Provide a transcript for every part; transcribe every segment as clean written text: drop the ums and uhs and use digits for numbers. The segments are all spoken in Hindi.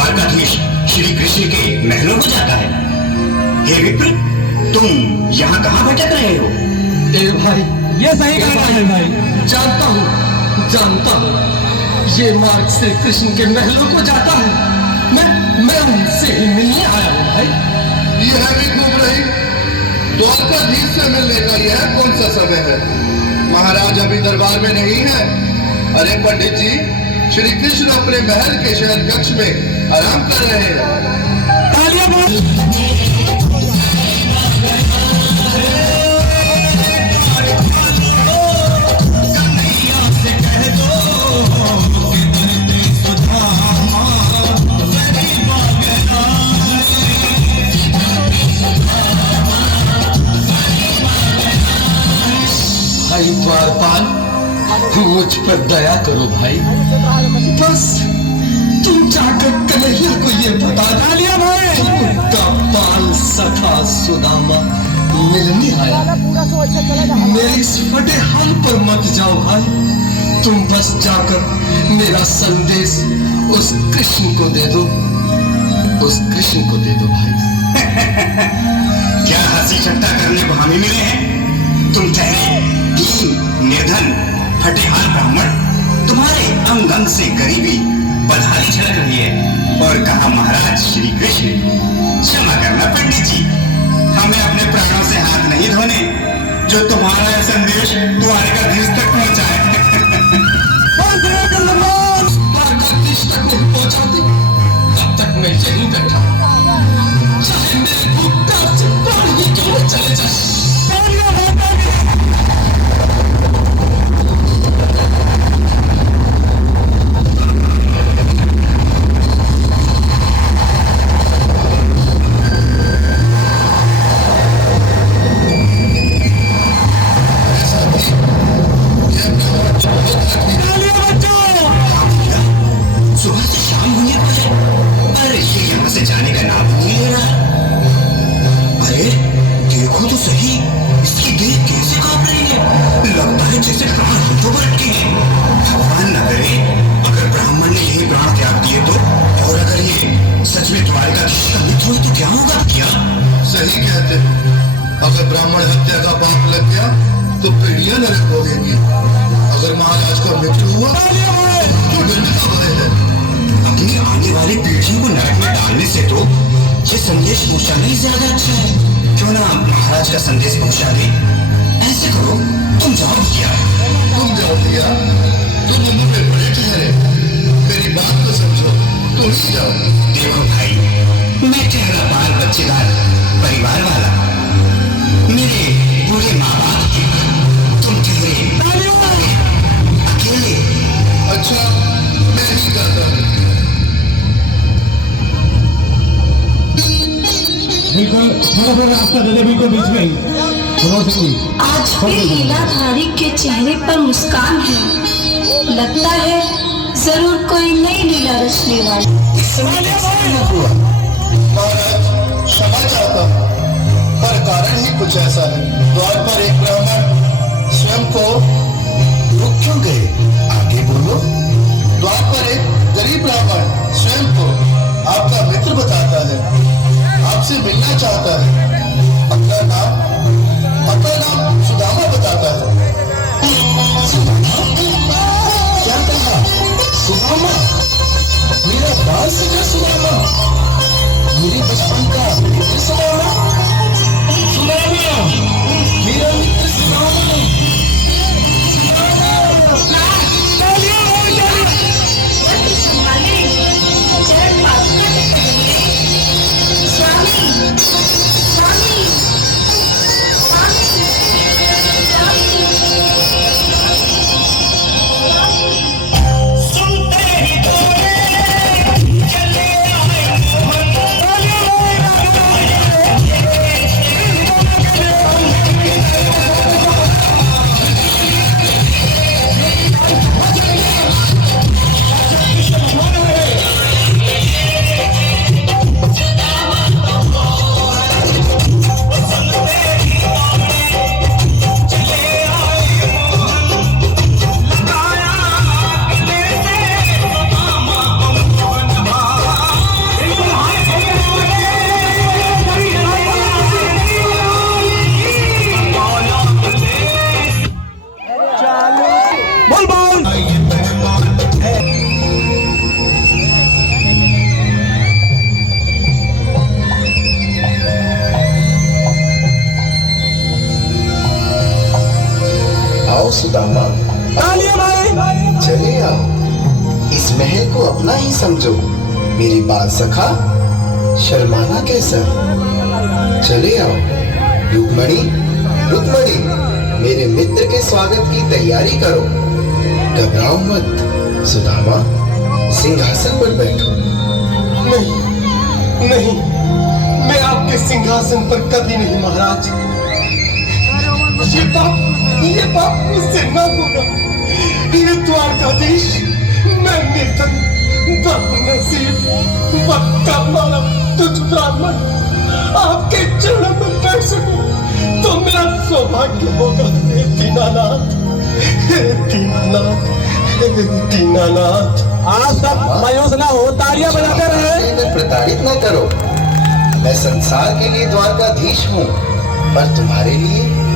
द्वारकाधीश श्री कृष्ण के महलों को जाता है। हे विप्र, तुम यहाँ कहाँ भटक रहे हो? ए भाई, ये सही कहा है भाई। जानता हूँ ये मार्ग से कृष्ण के महलों को जाता है। मैं उनसे ही मिलने आया हूँ भाई। यह भी घूम रही द्वारकाधीश से मिलने का यह कौन सा समय है? महाराज अभी दरबार में नहीं है। अरे पंडित जी, श्री कृष्ण अपने महल के शहर कक्ष में आराम कर रहे हैं। तालियां बजाओ। भाई द्वारपाल, मुझ पर दया करो भाई। बस तुम जाकर कन्हैया को ये बता तालियां भाई। तुमका बाल सखा सुदामा मिलने आया। मेरे इस फटे हाल पर मत जाओ भाई। तुम बस जाकर मेरा संदेश उस कृष्ण को दे दो। भाई। क्या हंसी ठट्टा करने को हमें मिले हैं? तुम ठहरे निर्धन फटेहाल ब्राह्मण, तुम्हारे अंग अंग से गरीबी बदहाली झलक रही है। और कहा महाराज श्री कृष्ण, क्षमा करना पंडित जी, हमें अपने प्राणों से हाथ नहीं धोने जो तुम्हारा यह संदेश द्वारकाधीश तक पहुंचाए। द्वारकाधीश तक नहीं पहुंचाती तब तक मैं यहीं बैठा, चाहे मेरे भूतकाल से प्राण ही क्यों न चले जाए। सुबह से शाम हुई है। अरे ये यहाँ से जाने का नाम नहीं ले रहा। अरे देखो तो सही, इसकी देह कैसे कांप रही है। लगता है जैसे प्राण हाथों पर अटके हैं। भगवान न करे अगर ब्राह्मण ने यही प्राण त्याग दिए तो, और अगर ये सच में द्वारकाधीश का मित्र हुई तो क्या होगा? क्या सही कहते हो। अगर ब्राह्मण हत्या का पाप लग गया तो पीढ़ियां नरक भोगेंगी। अगर महाराज का मित्र हुआ तो दंड का भय है। अपनी आने वाली पीढ़ियों को नरक में डालने से तो ये संदेश पहुंचाना ही ज्यादा अच्छा है। क्यों ना महाराज का संदेश पहुंचा दे? ऐसे करो, तुम जाओ भैया। तुम जाओ भैया, तुम उम्र में बड़े ठहरे, मेरी बात तो समझो। तुम ही जाओ। देखो भाई, मैं ठहरा बाल बच्चेदार परिवार वाला, मेरे बूढ़े माँ बाप थे, तुम ठहरे अकेले। अच्छा, मैं ही जाता हूँ। बिल्कुल थोड़ा रास्ता दे दे, बिल्कुल बीच में ही। आज भी लीलाधारी के चेहरे पर मुस्कान है। लगता है जरूर कोई नई लीला रचने वाली। महाराज, क्षमा चाहता हूँ, पर कारण ही कुछ ऐसा है। द्वार पर एक ब्राह्मण स्वयं को रुक क्यों गए? आगे बोलो। द्वार पर एक गरीब ब्राह्मण स्वयं को आपका मित्र बताता है, आपसे मिलना चाहता है। अपना नाम सुदामा बताता है। क्या कहा? सुदामा? मेरा बाल सखा सुदामा, मेरे बचपन का मित्र सुदामा, मेरा मित्र सुदामा। आओ सुदामा, चले आओ, इस महल को अपना ही समझो। मेरी बाल सखा, शर्माना कैसा? चले आओ। रुक्मणी, रुक्मणी, मेरे मित्र के स्वागत की तैयारी करो। घबराओ मत सुदामा, सिंहासन पर बैठो। नहीं नहीं, मैं आपके सिंहासन पर कभी नहीं महाराज। ये बात मुझसे न होगा। ये द्वारकाधीश, मैं निर्धन, बदनसीब, बदकामारा, तुझ ब्राह्मण आपके चरणों में बैठ सकूं तो मेरा सौभाग्य होगा। हे दीनानाथ, हे दीनानाथ, हे दीनानाथ। आप सब मायूस ना हो, तालियां बजाते रहे। इन्हें प्रताड़ित न करो। मैं संसार के लिए द्वारकाधीश हूँ, पर तुम्हारे लिए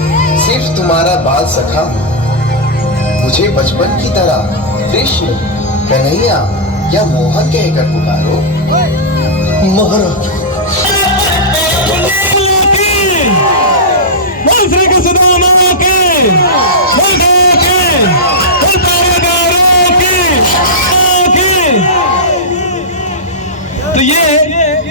सिर्फ तुम्हारा बाल सखा हूँ। मुझे बचपन की तरह कृष्ण, कन्हैया या मोहन कहकर पुकारो। महाराज